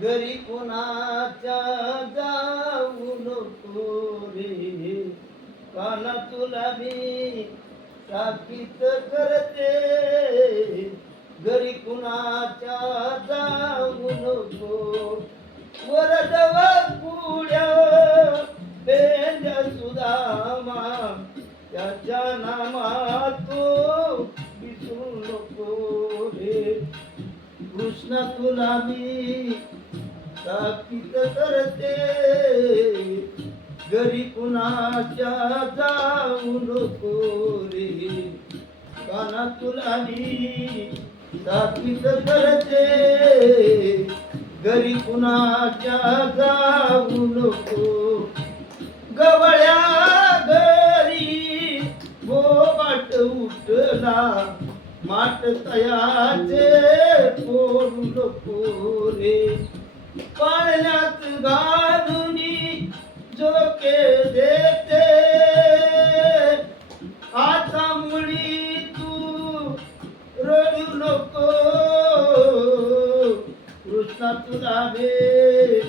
घरी कोणाच्या जाऊ नको रे, काना तुला मी ताकीद करते. घरी कुणाच्या जाऊ नको, वरदव कुड्या पेंड सुदामा, त्याच्या नामा तू विसरू नको रे. कृष्ण तुला मी ताकीद करते. घरी कुणाच्या जाऊ नको रे, काना तुला मी ताकीद करते. घरी कुणाच्या जाऊ नको. गवळ्या घरी बोबाट उठला, माट तयाचे पोरू नको रे. पाळण्यात घालुनी झोके देते, आता मुळी तू रडू नको. कृष्णा तुला रे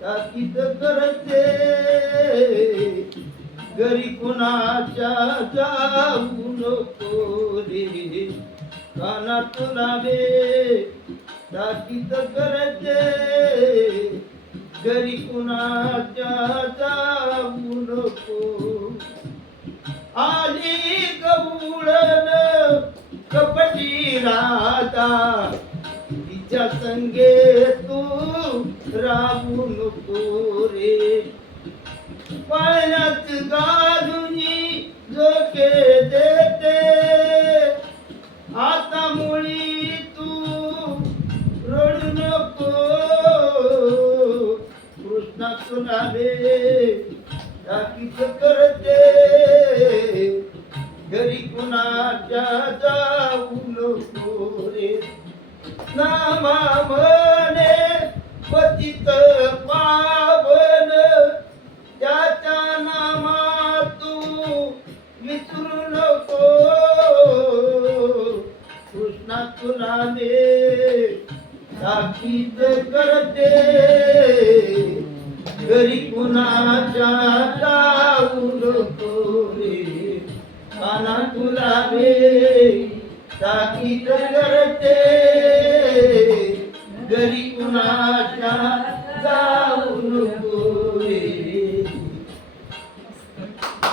ताकीद करते. घरी कुणाच्या जाऊ नको रे, काना तुला रे ताकीद करते. घरी कुणाच्या जाऊ नको. आली गवळण कपटी राधा, तिच्या संगे तू राहू नको रे. पाळण्यात घालुनी झोके देते, आता मुळी तू रडू नको. कृष्णा तुला रे ताकीद करते. घरी कुणाच्या जाऊ नको रे. नामा म्हणे पतित पावन, त्याच्या नामा तू विसरू नको. कृष्णा तुला रे ताकीद करते. घरी कुणाच्या जाऊ नको रे, काना तुला रे ताकीद करते. घरी कुणाच्या जाऊ नको.